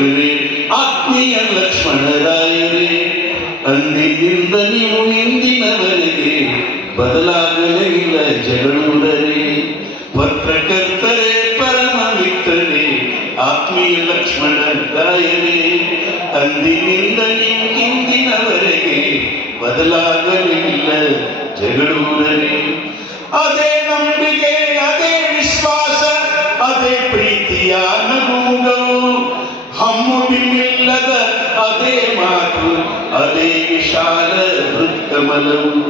ಮಿತ್ರರೇ ಆತ್ಮೀಯ ಲಕ್ಷ್ಮಣರಾಯರೇ ಅಂದಿನಿಂದ ನೀವು ಇಂದಿನವರೆಗೆ ಬದಲಾಗಲೇ ಇಲ್ಲ ಜಗಳೂರರೇ ಪತ್ರಕರ್ತರೇ ಪರಮ ಮಿತ್ರರೇ ಆತ್ಮೀಯ ಲಕ್ಷ್ಮಣರಾಯರೇ ಅಂದಿನಿಂದ ನೀವು ಇಂದಿನವರೆಗೆ ಬದಲಾಗಲೇ ಇಲ್ಲ ಜಗಳೂರರೇ ಅದೇ ನಂಬಿಕೆ ಅದೇ ವಿಶಾಲ ಹೃತ್ಕಮಲವು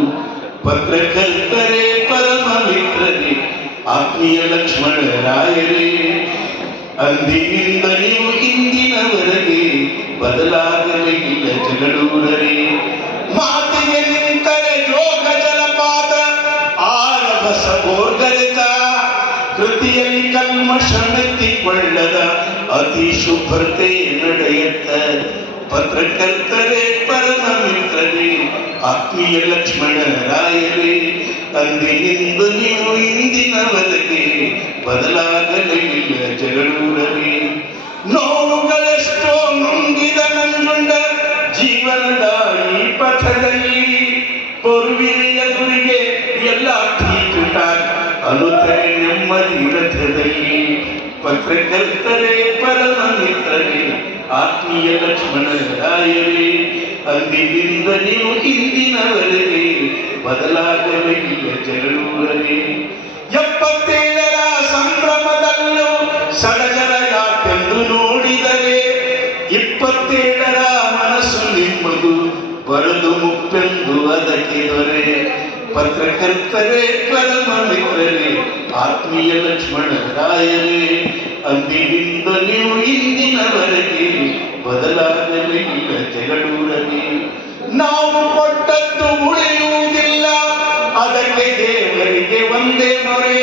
ಪತ್ರಕರ್ತರೇ ಪರಮ ಮಿತ್ರರೇ ಆತ್ಮೀಯ ಲಕ್ಷ್ಮಣ ರಾಯರೇ. ಅಂದಿನಿಂದ ನೀವು ಇಂದಿನವರೆಗೆ ಬದಲಾಗಲಿಲ್ಲ ಜಗಳೂರರೇ. ಮಾತಿಗೆ ನಿಂತರೆ ಜೋಗ ಜಲಪಾತ ಆರಭಸ ಬೋರ್ಗರೆತ ಕೃತಿಯಲ್ಲಿ ಕಲ್ಮಶ ಮೆತ್ತಿಕೊಳ್ಳದ ಅತಿ ಶುಭ್ರತೆ ನಡೆಯುತ್ತ ಪತ್ರಕರ್ತರೇ ಆತ್ಮೀಯ ಲಕ್ಷ್ಮಣರಾಯರೇ ಅಂದಿನಿಂದ ನೀವು ಬದಲಿಗೆ ಬದಲಾಗಲಿಲ್ಲ ಜಗಳೂರರೇ ನೋವುಗಳೆಷ್ಟೋ ನುಂಗಿದ ನಂಜುಂಡ ಜೀವನದ ಈ ಪಥದಲ್ಲಿ ಪೊರ್ವಿರಿ ಗುರಿಗೆ ಎಲ್ಲ ಕೀಟ ಅನುತರೆ ನೆಮ್ಮದಿ ರಥದಲ್ಲಿ ಪತ್ರಕರ್ತರೇ, ಪರಮ ಮಿತ್ರರೇ, ಆತ್ಮೀಯ ಲಕ್ಷ್ಮಣರಾಯರೇ ಅಂದಿನಿಂದ ನೀವು ಇಂದಿನವರೆಗೆ ಬದಲಾಗಬೇಕಿಲ್ಲ ಜಗಳೂರರೇ ಎಪ್ಪತ್ತೇಳರ ಸಂಭ್ರಮದಲ್ಲೂ ಸಡಗರ ಯಾಕೆಂದು ನೋಡಿದರೆ ಇಪ್ಪತ್ತೇಳರ ಮನಸ್ಸು ನಿಮ್ಮದು ಬರದು ಮುಪ್ಪೆಂದು ಅದಕ್ಕೆ ದೊರೆ. ಪತ್ರಕರ್ತರೇ, ಪರಮ ಮಿತ್ರರೇ, ಆತ್ಮೀಯ ಲಕ್ಷ್ಮಣರಾಯರೇ, ಅಂದಿನಿಂದ ನೀವು ಇಂದಿನವರೆಗೆ ಬದಲಾಗಲೇ ಇಲ್ಲ ಜಗಳೂರರೇ ನಾವು ಕೊಟ್ಟದ್ದು ಉಳಿಯುವುದಿಲ್ಲ. ಅದಕ್ಕೆ ದೇವರಿಗೆ ಒಂದೇ ಮೊರೆ.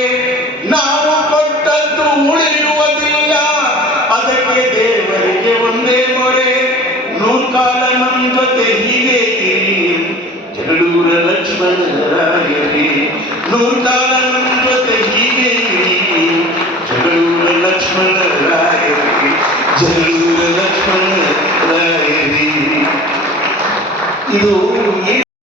ನಾವು ಕೊಟ್ಟದ್ದು ಉಳಿಯುವುದಿಲ್ಲ. ಅದಕ್ಕೆ ದೇವರಿಗೆ ಒಂದೇ ಮೊರೆ. ನೂಕಾಲ ನಮ್ಮ ಜೊತೆ ಹೀಗೆ ಜಗಳೂರ ಲಕ್ಷ್ಮಣರಾಯರೇ. ನೂರ್ಕಾಲ ನಮ್ಮ ಜೊತೆ ಹೀಗೆ ಇದು ಏನು